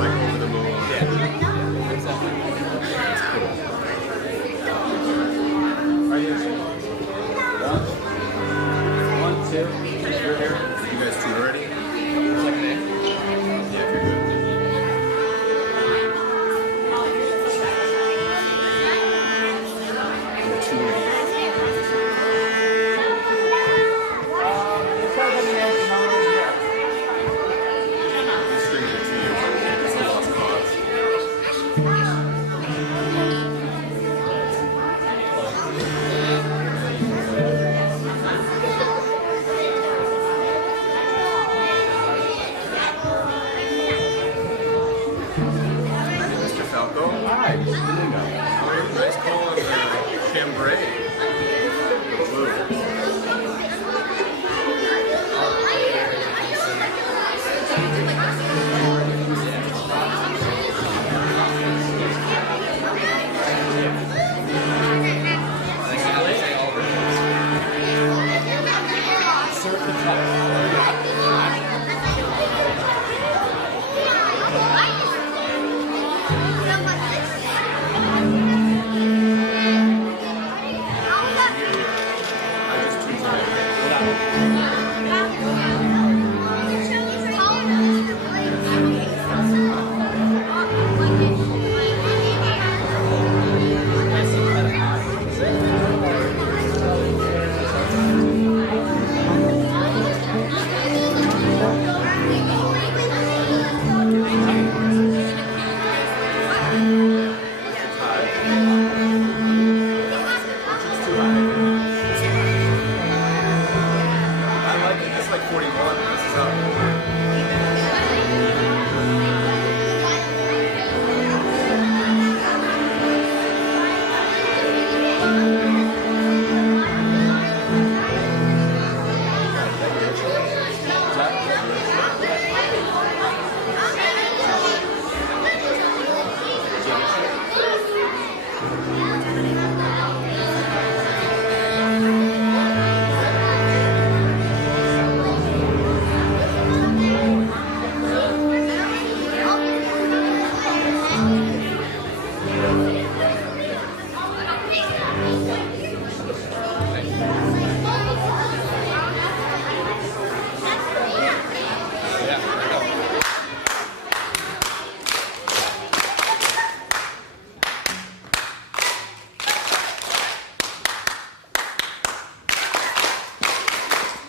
like over the moon. That's cool. Are you? One, two. You're here. You guys two ready? Second A. Yeah, if you're good. Mr. Falco. Hi, Mr. Domingo. Nice call on the chambray. Blue. It's like 41. This is up.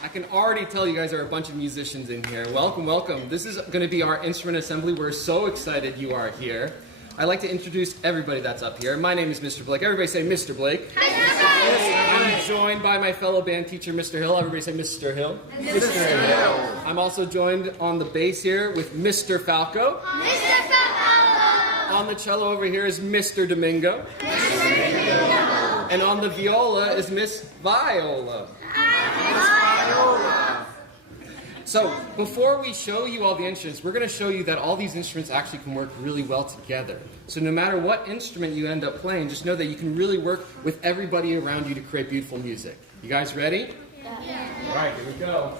I can already tell you guys are a bunch of musicians in here. Welcome, welcome. This is going to be our instrument assembly. We're so excited you are here. I'd like to introduce everybody that's up here. My name is Mr. Blake. Everybody say Mr. Blake. I'm joined by my fellow band teacher, Mr. Hill. Everybody say Mr. Hill. Mr. Hill. I'm also joined on the bass here with Mr. Falco. Mr. Falco! On the cello over here is Mr. Domingo. And on the viola is Miss Viola. So, before we show you all the instruments, we're going to show you that all these instruments actually can work really well together. So no matter what instrument you end up playing, just know that you can really work with everybody around you to create beautiful music. You guys ready? Yeah. All right, here we go.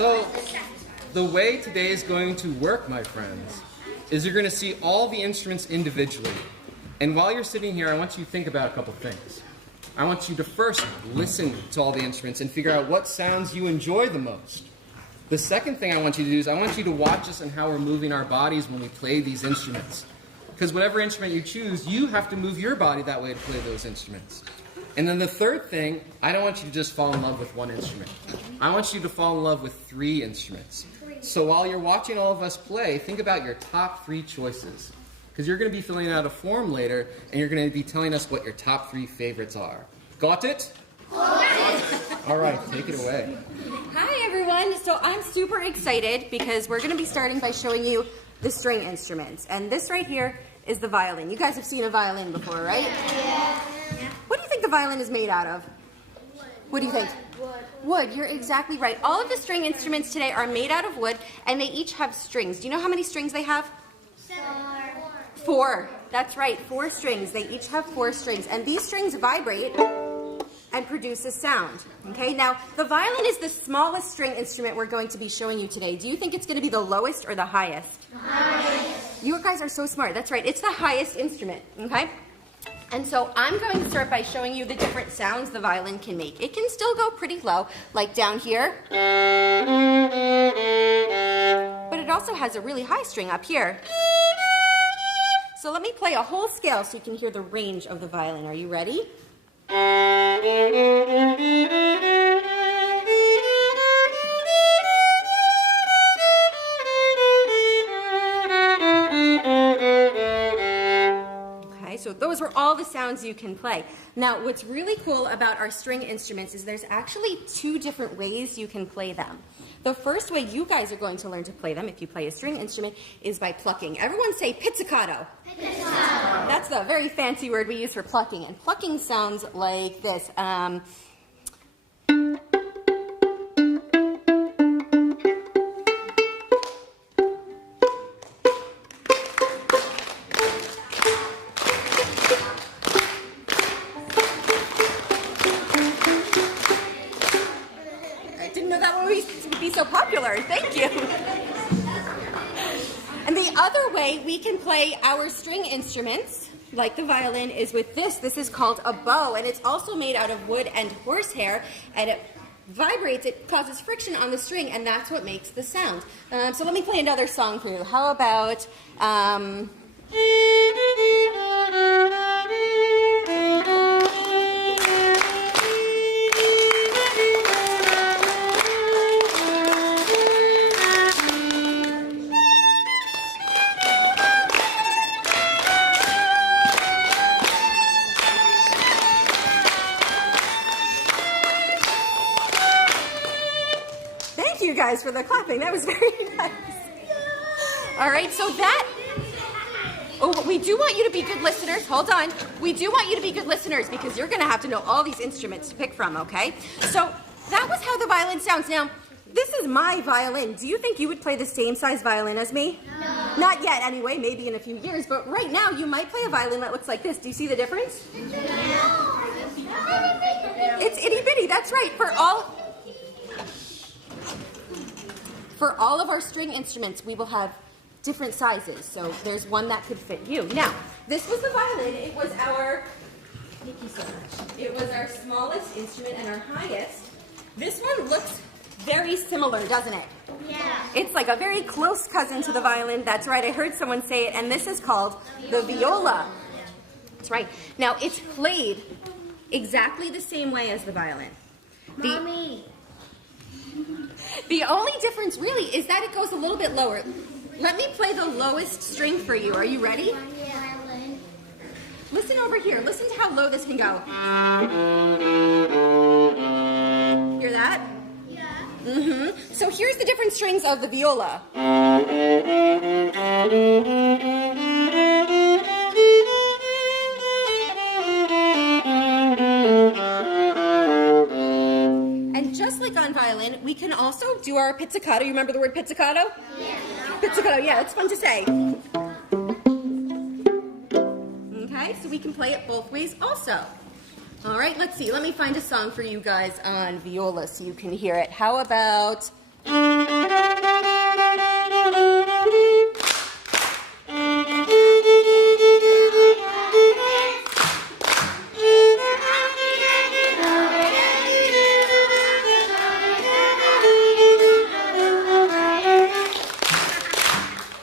So, the way today is going to work, my friends, is you're going to see all the instruments individually. And while you're sitting here, I want you to think about a couple things. I want you to first listen to all the instruments and figure out what sounds you enjoy the most. The second thing I want you to do is I want you to watch us and how we're moving our bodies when we play these instruments. Because whatever instrument you choose, you have to move your body that way to play those instruments. And then the third thing, I don't want you to just fall in love with one instrument. I want you to fall in love with 3 instruments. So while you're watching all of us play, think about your top 3 choices. Because you're going to be filling out a form later, and you're going to be telling us what your top 3 favorites are. Got it? All right, take it away. Hi everyone, so I'm super excited because we're going to be starting by showing you the string instruments. And this right here is the violin. You guys have seen a violin before, right? Yeah. What do you think the violin is made out of? What do you think? Wood, you're exactly right. All of the string instruments today are made out of wood and they each have strings. Do you know how many strings they have? 4. That's right, 4 strings. They each have 4 strings and these strings vibrate and produce a sound. Okay, now the violin is the smallest string instrument we're going to be showing you today. Do you think it's going to be the lowest or the highest? The highest. You guys are so smart. That's right, it's the highest instrument. Okay? And so I'm going to start by showing you the different sounds the violin can make. It can still go pretty low, like down here. But it also has a really high string up here. So let me play a whole scale so you can hear the range of the violin. Are you ready? So those were all the sounds you can play. Now, what's really cool about our string instruments is there's actually 2 different ways you can play them. The first way you guys are going to learn to play them, if you play a string instrument, is by plucking. Everyone say pizzicato. Pizzicato. That's the very fancy word we use for plucking. And plucking sounds like this. So popular. Thank you. And the other way we can play our string instruments, like the violin, is with this. This is called a bow, and it's also made out of wood and horsehair, and it vibrates, it causes friction on the string, and that's what makes the sound. So let me play another song for you. How about... you guys for the clapping. That was very nice. All right, so that... Oh, but we do want you to be good listeners. Hold on. We do want you to be good listeners because you're going to have to know all these instruments to pick from, okay? So that was how the violin sounds. Now, this is my violin. Do you think you would play the same size violin as me? No. Not yet, anyway. Maybe in a few years. But right now, you might play a violin that looks like this. Do you see the difference? Yeah. It's itty-bitty. That's right. For all of our string instruments, we will have different sizes. So there's one that could fit you. Now, this was the violin. It was our, thank you so much. It was our smallest instrument and our highest. This one looks very similar, doesn't it? Yeah. It's like a very close cousin to the violin. That's right. I heard someone say it. And this is called the viola. That's right. Now, it's played exactly the same way as the violin. Mommy. The only difference really is that it goes a little bit lower. Let me play the lowest string for you. Are you ready? Yeah. Listen over here. Listen to how low this can go. Hear that? Yeah. Mm-hmm. So here's the different strings of the viola. Just like on violin, we can also do our pizzicato. You remember the word pizzicato? Yeah. Pizzicato, yeah, it's fun to say. Okay, so we can play it both ways also. All right, let's see. Let me find a song for you guys on viola so you can hear it. How about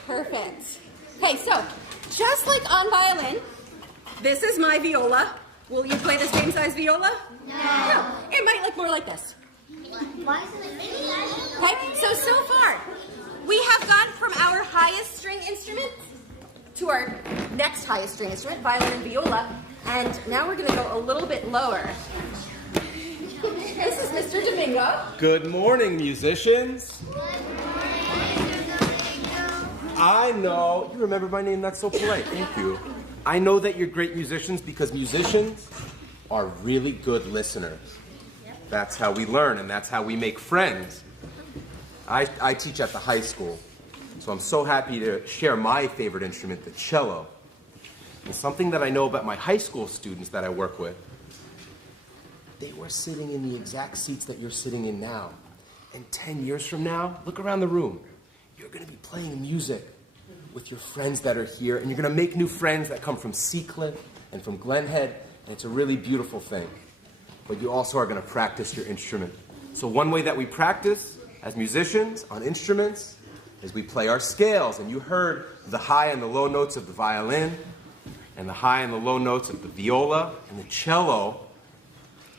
Perfect. Okay, so just like on violin, this is my viola. Will you play the same size viola? No. It might look more like this. Why isn't it mini? Okay, so far, we have gone from our highest string instrument to our next highest string instrument, violin and viola, and now we're going to go a little bit lower. This is Mr. Domingo. Good morning, musicians. I know, you remember my name, that's so polite, thank you. I know that you're great musicians because musicians are really good listeners. That's how we learn and that's how we make friends. I teach at the high school, so I'm so happy to share my favorite instrument, the cello. And something that I know about my high school students that I work with, they were sitting in the exact seats that you're sitting in now. And 10 years from now, look around the room. You're going to be playing music with your friends that are here, and you're going to make new friends that come from Seacliff and from Glen Head, and it's a really beautiful thing. But you also are going to practice your instrument. So one way that we practice as musicians on instruments is we play our scales, and you heard the high and the low notes of the violin, and the high and the low notes of the viola and the cello.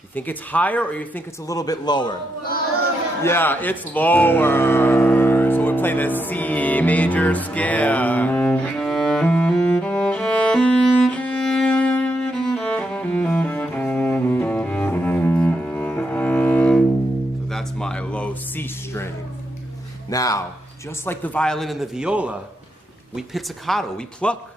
You think it's higher or you think it's a little bit lower? Lower. Yeah, it's lower. So we'll play the C major scale. So that's my low C string. Now, just like the violin and the viola, we pizzicato, we pluck.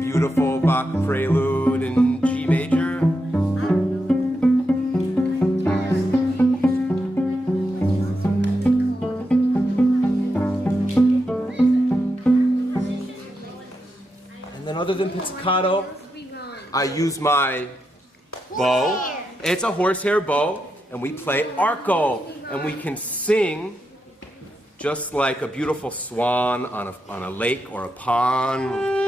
Beautiful Bach prelude in G major. And then other than pizzicato, I use my bow. It's a horsehair bow, and we play arco, and we can sing just like a beautiful swan on a lake or a pond.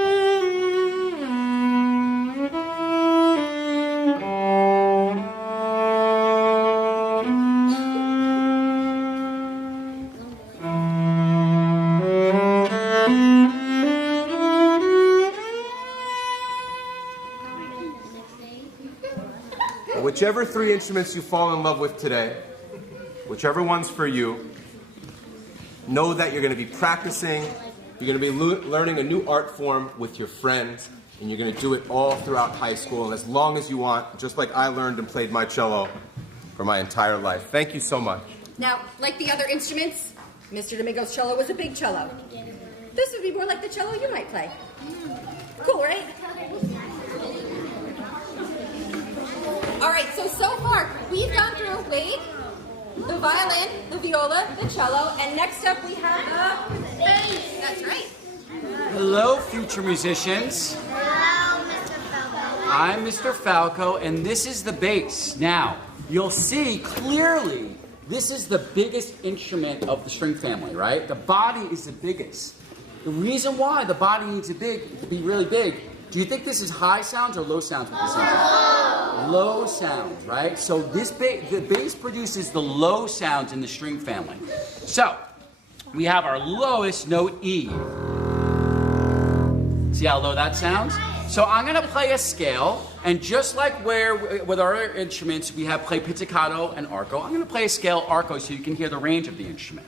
Whichever three instruments you fall in love with today, whichever one's for you, know that you're going to be practicing, you're going to be learning a new art form with your friends, and you're going to do it all throughout high school and as long as you want, just like I learned and played my cello for my entire life. Thank you so much. Now, like the other instruments, Mr. Domingo's cello was a big cello. This would be more like the cello you might play. Cool, right? All right, so far, we've gone through Wade, the violin, the viola, the cello, and next up we have the bass. That's right. Hello, future musicians. Hello, Mr. Falco. I'm Mr. Falco, and this is the bass. Now, you'll see clearly this is the biggest instrument of the string family, right? The body is the biggest. The reason why the body needs to be really big, do you think this is high sounds or low sounds with this instrument? Low sounds, right? So the bass produces the low sounds in the string family. So, we have our lowest note E. See how low that sounds? So I'm going to play a scale, and just like where with our other instruments we have play pizzicato and arco, I'm going to play a scale arco so you can hear the range of the instrument.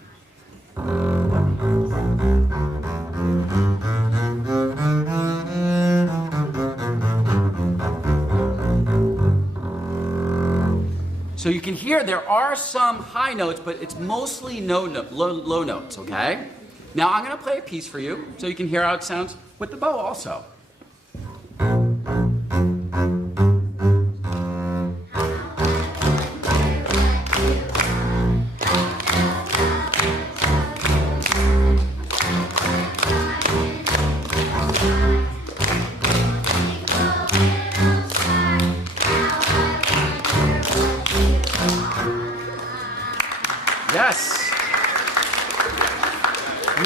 So you can hear there are some high notes, but it's mostly low notes, okay? Now I'm going to play a piece for you so you can hear how it sounds with the bow also.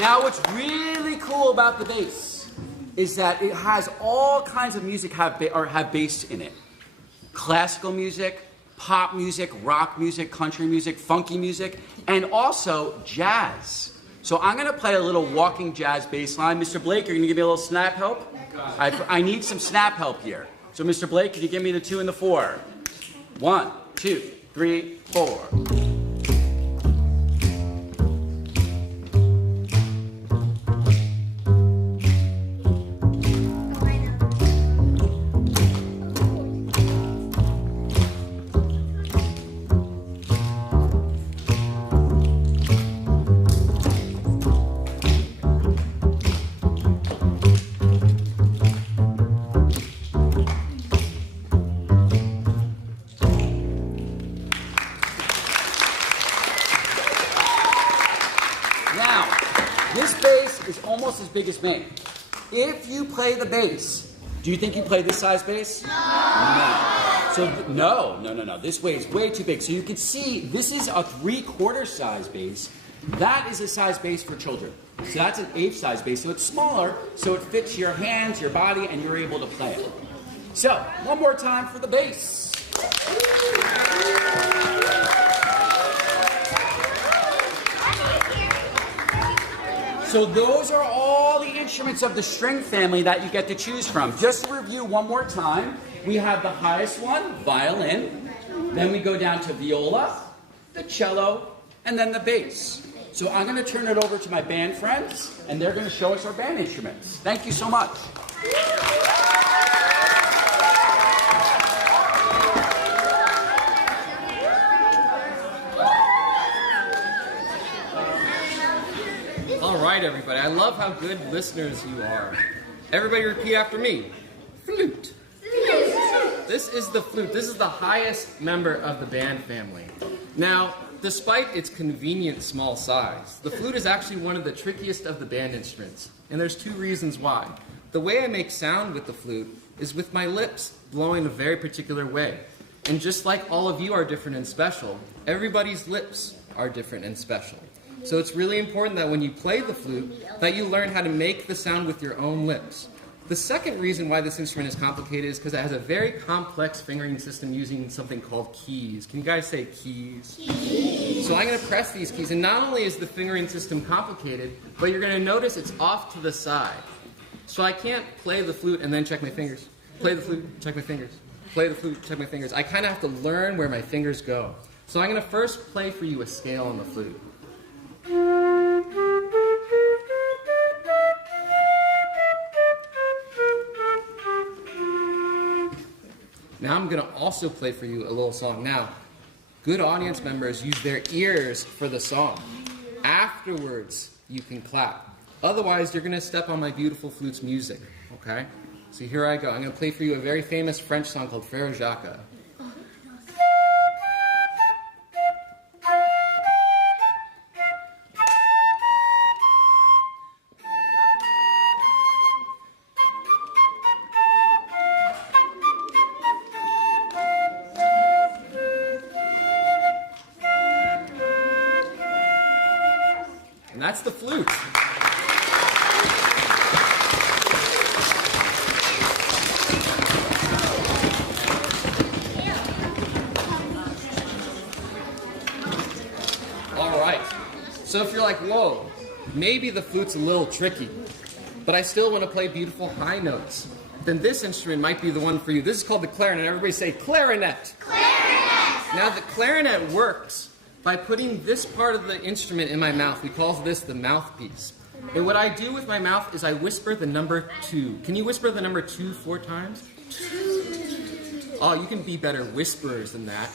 Now, what's really cool about the bass is that it has all kinds of music have bass in it. Classical music, pop music, rock music, country music, funky music, and also jazz. So I'm going to play a little walking jazz bass line. Mr. Blake, you're going to give me a little snap help? I need some snap help here. So Mr. Blake, could you give me the 2 and the 4? 1, 2, 3, 4. Almost as big as me. If you play the bass, do you think you play this size bass? No. So no. This way is way too big. So you can see this is a 3/4 size bass. That is a size bass for children. So that's an 1/8 size bass. So it's smaller, so it fits your hands, your body, and you're able to play it. So one more time for the bass. So those are all the instruments of the string family that you get to choose from. Just to review one more time, we have the highest one, violin. Then we go down to viola, the cello, and then the bass. So I'm going to turn it over to my band friends, and they're going to show us our band instruments. Thank you so much. All right, everybody. I love how good listeners you are. Everybody repeat after me. Flute. This is the flute. This is the highest member of the band family. Now, despite its convenient small size, the flute is actually one of the trickiest of the band instruments. And there's 2 reasons why. The way I make sound with the flute is with my lips blowing a very particular way. And just like all of you are different and special, everybody's lips are different and special. So it's really important that when you play the flute, that you learn how to make the sound with your own lips. The second reason why this instrument is complicated is because it has a very complex fingering system using something called keys. Can you guys say keys? Keys. So I'm going to press these keys, and not only is the fingering system complicated, but you're going to notice it's off to the side. So I can't play the flute and then check my fingers. Play the flute, check my fingers. Play the flute, check my fingers. I kind of have to learn where my fingers go. So I'm going to first play for you a scale on the flute. Now I'm going to also play for you a little song. Now, good audience members use their ears for the song. Afterwards, you can clap. Otherwise, you're going to step on my beautiful flute's music, okay? So here I go. I'm going to play for you a very famous French song called Frère Jacques. And that's the flute. All right. So if you're like, whoa, maybe the flute's a little tricky, but I still want to play beautiful high notes, then this instrument might be the one for you. This is called the clarinet. Everybody say clarinet. Clarinet. Now the clarinet works by putting this part of the instrument in my mouth. We call this the mouthpiece. And what I do with my mouth is I whisper the number 2. Can you whisper the number 2 4 times? 2. Oh, you can be better whisperers than that.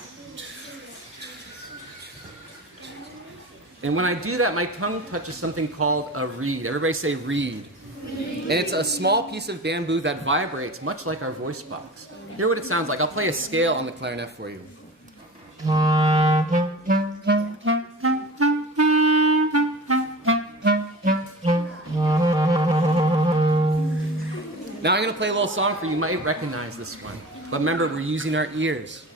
And when I do that, my tongue touches something called a reed. Everybody say reed. And it's a small piece of bamboo that vibrates, much like our voice box. Hear what it sounds like. I'll play a scale on the clarinet for you. Now I'm going to play a little song for you. You might recognize this one. But remember, we're using our ears.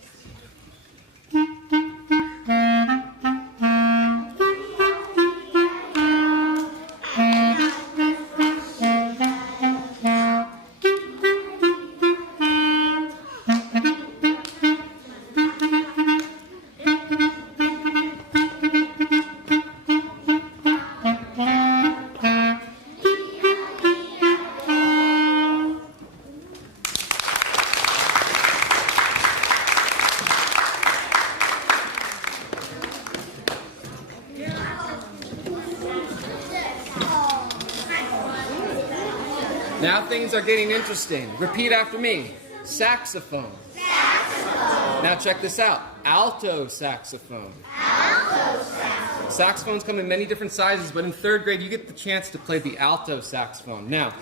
Now things are getting interesting. Repeat after me. Saxophone. Saxophone. Now check this out. Alto saxophone. Alto saxophone. Saxophones come in many different sizes, but in 3rd grade you get the chance to play the alto saxophone. Now,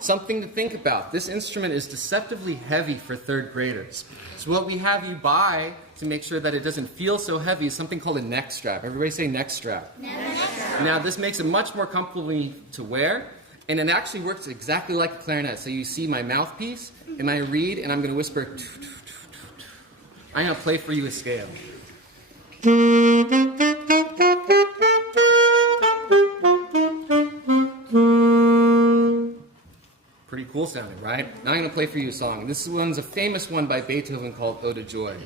something to think about. This instrument is deceptively heavy for 3rd graders. So what we have you buy to make sure that it doesn't feel so heavy is something called a neck strap. Everybody say neck strap. Neck strap. Now this makes it much more comfortable to wear, and it actually works exactly like a clarinet. So you see my mouthpiece, and I read, and I'm going to whisper. I'm going to play for you a scale. Pretty cool sounding, right? Now I'm going to play for you a song. This one's a famous one by Beethoven called Ode to Joy.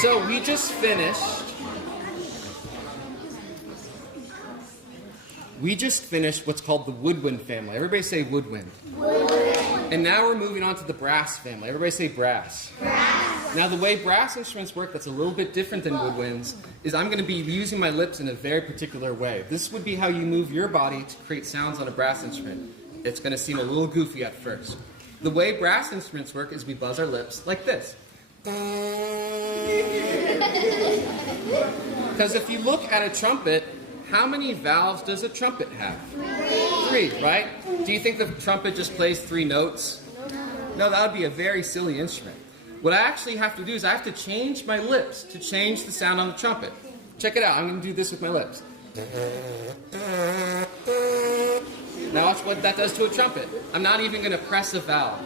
So we just finished what's called the woodwind family. Everybody say woodwind. Woodwind. And now we're moving on to the brass family. Everybody say brass. Brass. Now the way brass instruments work that's a little bit different than woodwinds is I'm going to be using my lips in a very particular way. This would be how you move your body to create sounds on a brass instrument. It's going to seem a little goofy at first. The way brass instruments work is we buzz our lips like this. Because if you look at a trumpet, how many valves does a trumpet have? 3, right? Do you think the trumpet just plays 3 notes? No, that would be a very silly instrument. What I actually have to do is I have to change my lips to change the sound on the trumpet. Check it out. I'm going to do this with my lips. Now watch what that does to a trumpet. I'm not even going to press a valve.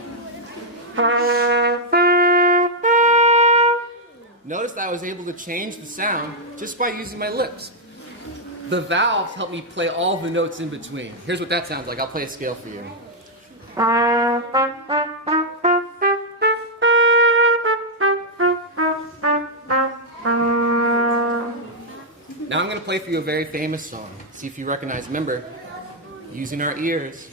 Notice that I was able to change the sound just by using my lips. The valves help me play all the notes in between. Here's what that sounds like. I'll play a scale for you. Now I'm going to play for you a very famous song. See if you recognize. Remember, using our ears.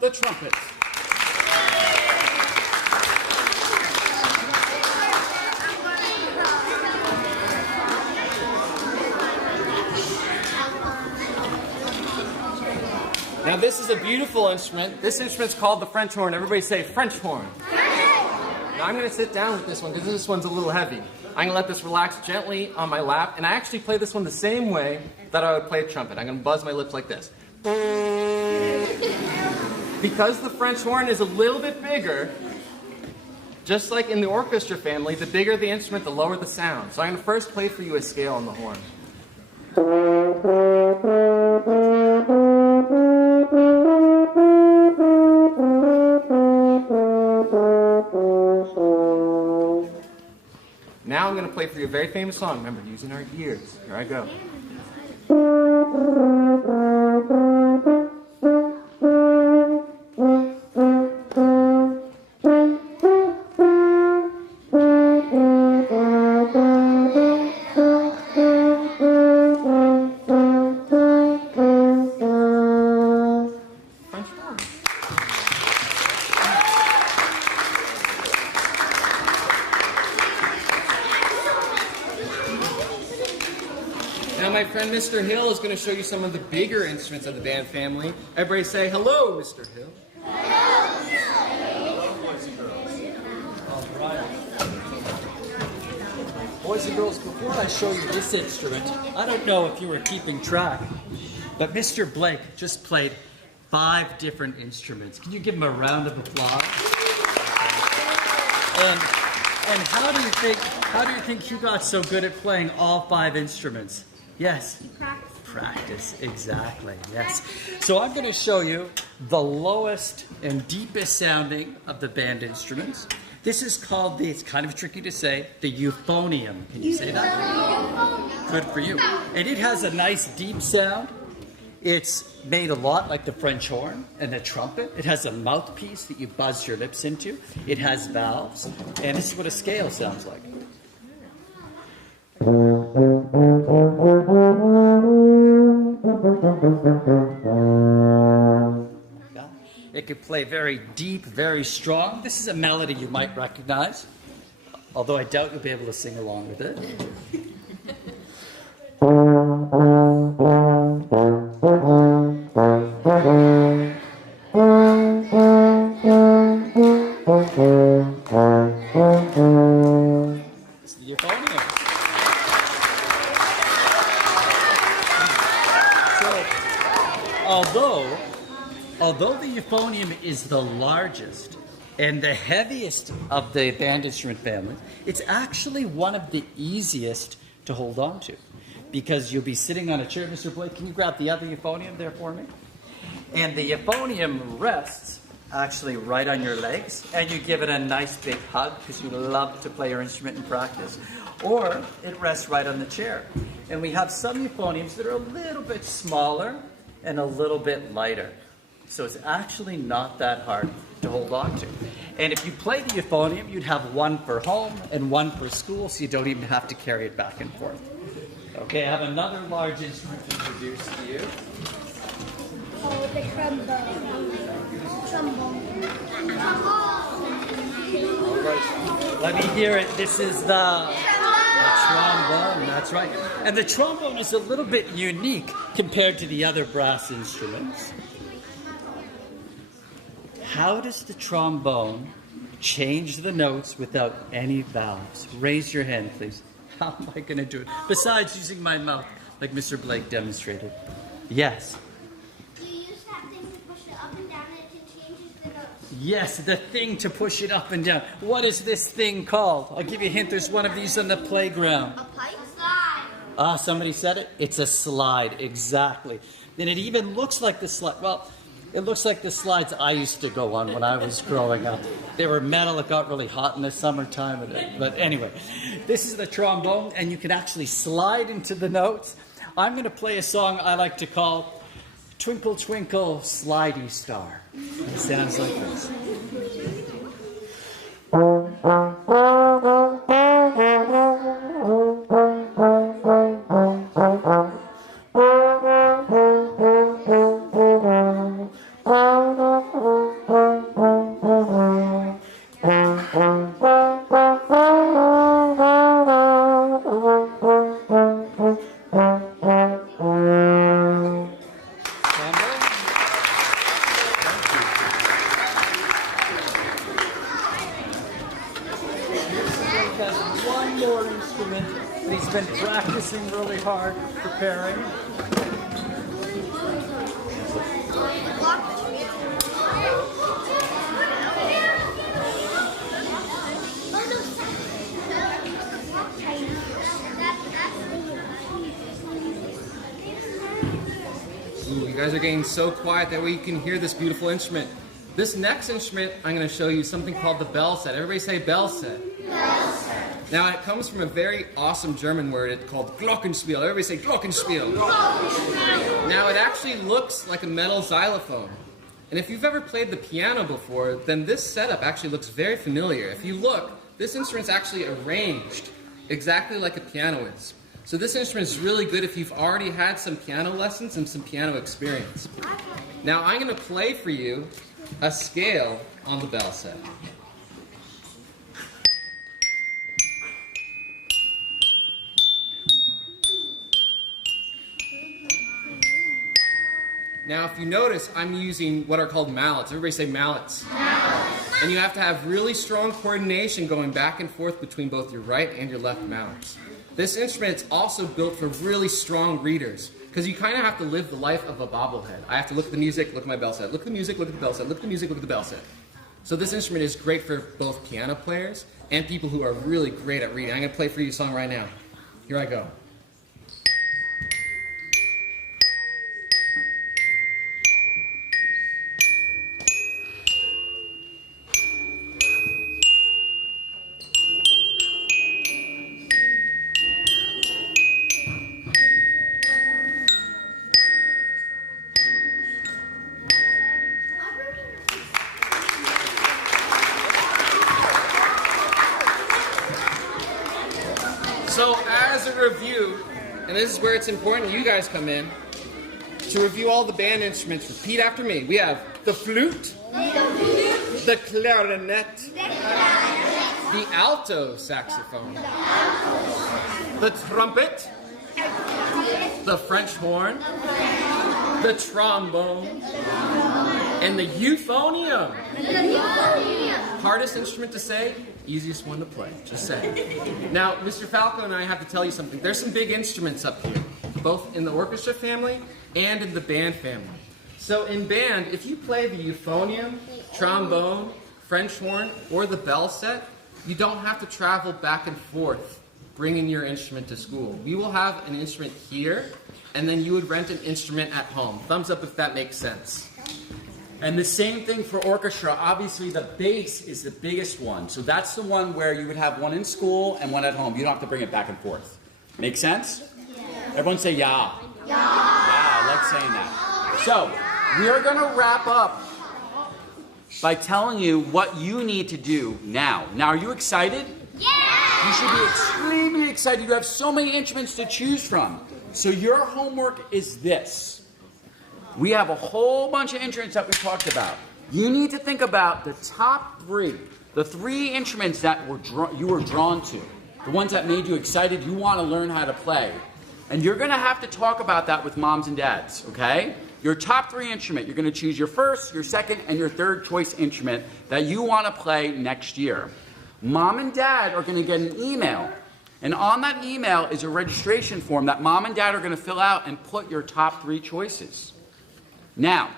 The trumpets. Now this is a beautiful instrument. This instrument's called the French horn. Everybody say French horn. Now I'm going to sit down with this one because this one's a little heavy. I'm going to let this relax gently on my lap, and I actually play this one the same way that I would play a trumpet. I'm going to buzz my lips like this. Because the French horn is a little bit bigger, just like in the orchestra family, the bigger the instrument, the lower the sound. So I'm going to first play for you a scale on the horn. Now I'm going to play for you a very famous song. Remember, using our ears. Here I go. Now my friend Mr. Hill is going to show you some of the bigger instruments of the band family. Everybody say hello, Mr. Hill. Hello. boys and girls, before I show you this instrument, I don't know if you were keeping track, but Mr. Blake just played 5 different instruments. Can you give him a round of applause? And how do you think you got so good at playing all 5 instruments? Yes. Practice, exactly, yes. So I'm going to show you the lowest and deepest sounding of the band instruments. This is called it's kind of tricky to say, the euphonium. Can you say that? Good for you. And it has a nice deep sound. It's made a lot like the French horn and the trumpet. It has a mouthpiece that you buzz your lips into. It has valves. And this is what a scale sounds like. It could play very deep, very strong. This is a melody you might recognize, although I doubt you'll be able to sing along with it. It's the euphonium. So, although the euphonium is the largest and the heaviest of the band instrument family, it's actually one of the easiest to hold on to because you'll be sitting on a chair. Mr. Blake, can you grab the other euphonium there for me? And the euphonium rests actually right on your legs, and you give it a nice big hug because you love to play your instrument in practice, or it rests right on the chair. And we have some euphoniums that are a little bit smaller and a little bit lighter. So it's actually not that hard to hold on to. And if you play the euphonium, you'd have one for home and one for school, so you don't even have to carry it back and forth. Okay, I have another large instrument to introduce to you. Oh, the trombone. All right, let me hear it. This is the trombone, that's right. And the trombone is a little bit unique compared to the other brass instruments. How does the trombone change the notes without any valves? Raise your hand, please. How am I going to do it? Besides using my mouth, like Mr. Blake demonstrated. Yes. Do you use that thing to push it up and down and it changes the notes? Yes, the thing to push it up and down. What is this thing called? I'll give you a hint. There's one of these on the playground. A pipe slide. Ah, somebody said it? It's a slide, exactly. And it even looks like the slide. Well, it looks like the slides I used to go on when I was growing up. They were metal. It got really hot in the summertime. But anyway, this is the trombone, and you can actually slide into the notes. I'm going to play a song I like to call Twinkle, Twinkle, Slidey Star. It sounds like this. One more instrument that he's been practicing really hard, preparing. Ooh, you guys are getting so quiet that way you can hear this beautiful instrument. This next instrument, I'm going to show you something called the bell set. Everybody say bell set. Bell set. Now, it comes from a very awesome German word called Glockenspiel. Everybody say Glockenspiel. Glockenspiel. Now, it actually looks like a metal xylophone. And if you've ever played the piano before, then this setup actually looks very familiar. If you look, this instrument's actually arranged exactly like a piano is. So this instrument is really good if you've already had some piano lessons and some piano experience. Now, I'm going to play for you a scale on the bell set. Now, if you notice, I'm using what are called mallets. Everybody say mallets. Mallets. And you have to have really strong coordination going back and forth between both your right and your left mouths. This instrument is also built for really strong readers, because you kind of have to live the life of a bobblehead. I have to look at the music, look at my bell set, look at the music, look at the bell set, look at the music, look at the bell set. So this instrument is great for both piano players and people who are really great at reading. I'm going to play for you a song right now. Here I go. So as a review, and this is where it's important you guys come in, to review all the band instruments, repeat after me. We have the flute, the clarinet, the alto saxophone, the trumpet, the French horn, the trombone, and the euphonium. Hardest instrument to say, easiest one to play, just say. Now, Mr. Falco and I have to tell you something. There's some big instruments up here, both in the orchestra family and in the band family. So in band, if you play the euphonium, trombone, French horn, or the bell set, you don't have to travel back and forth bringing your instrument to school. We will have an instrument here, and then you would rent an instrument at home. Thumbs up if that makes sense. And the same thing for orchestra. Obviously, the bass is the biggest one. So that's the one where you would have one in school and one at home. You don't have to bring it back and forth. Make sense? Yeah. Everyone say yeah. Yeah. Yeah, I like saying that. So, we are going to wrap up by telling you what you need to do now. Now, are you excited? Yeah! You should be extremely excited. You have so many instruments to choose from. So your homework is this. We have a whole bunch of instruments that we talked about. You need to think about the top three, the three instruments that you were drawn to, the ones that made you excited, you want to learn how to play. And you're going to have to talk about that with moms and dads, okay? Your top three instrument, you're going to choose your first, your second, and your third choice instrument that you want to play next year. Mom and dad are going to get an email. And on that email is a registration form that mom and dad are going to fill out and put your top three choices. Now,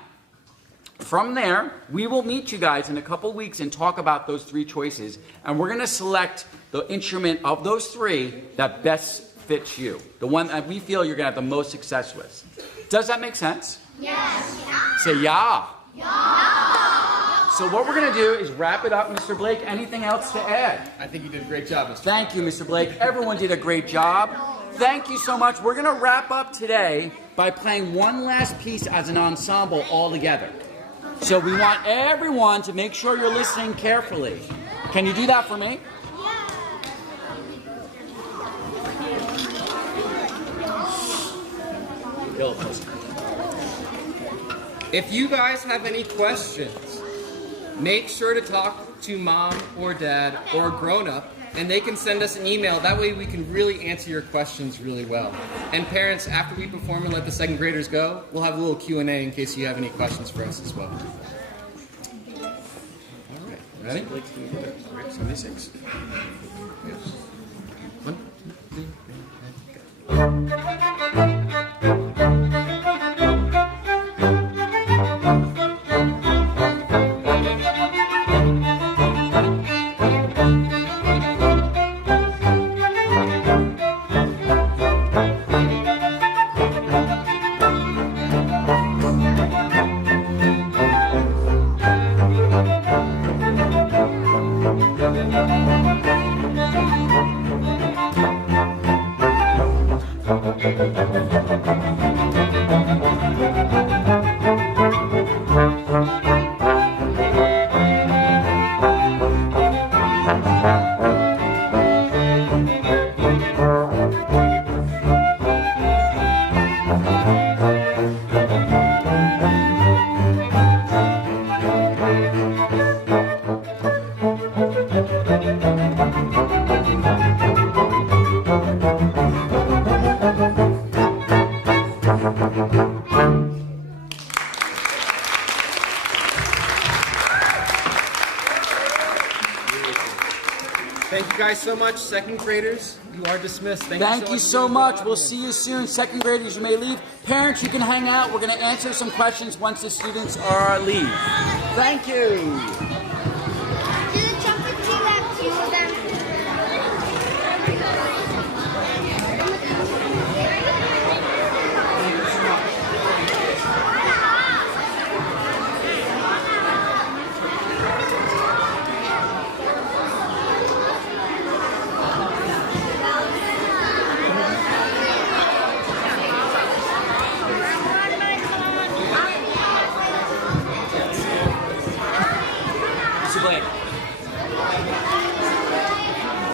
from there, we will meet you guys in a couple weeks and talk about those three choices. And we're going to select the instrument of those three that best fits you. The one that we feel you're going to have the most success with. Does that make sense? Yes. Say yeah. Yeah. So what we're going to do is wrap it up. Mr. Blake, anything else to add? I think you did a great job, Mr. Thank you, Mr. Blake. Everyone did a great job. Thank you so much. We're going to wrap up today by playing one last piece as an ensemble all together. So we want everyone to make sure you're listening carefully. Can you do that for me? If you guys have any questions, make sure to talk to mom or dad or a grown-up, and they can send us an email. That way we can really answer your questions really well. And parents, after we perform and let the second graders go, we'll have a little Q&A in case you have any questions for us as well. All right, ready? 76. Yes. 1, 2, 3, and go. guys so much. Second graders, you are dismissed. Thank you so much. We'll see you soon. Second graders, you may leave. Parents, you can hang out. We're going to answer some questions once the students are leave. Thank you.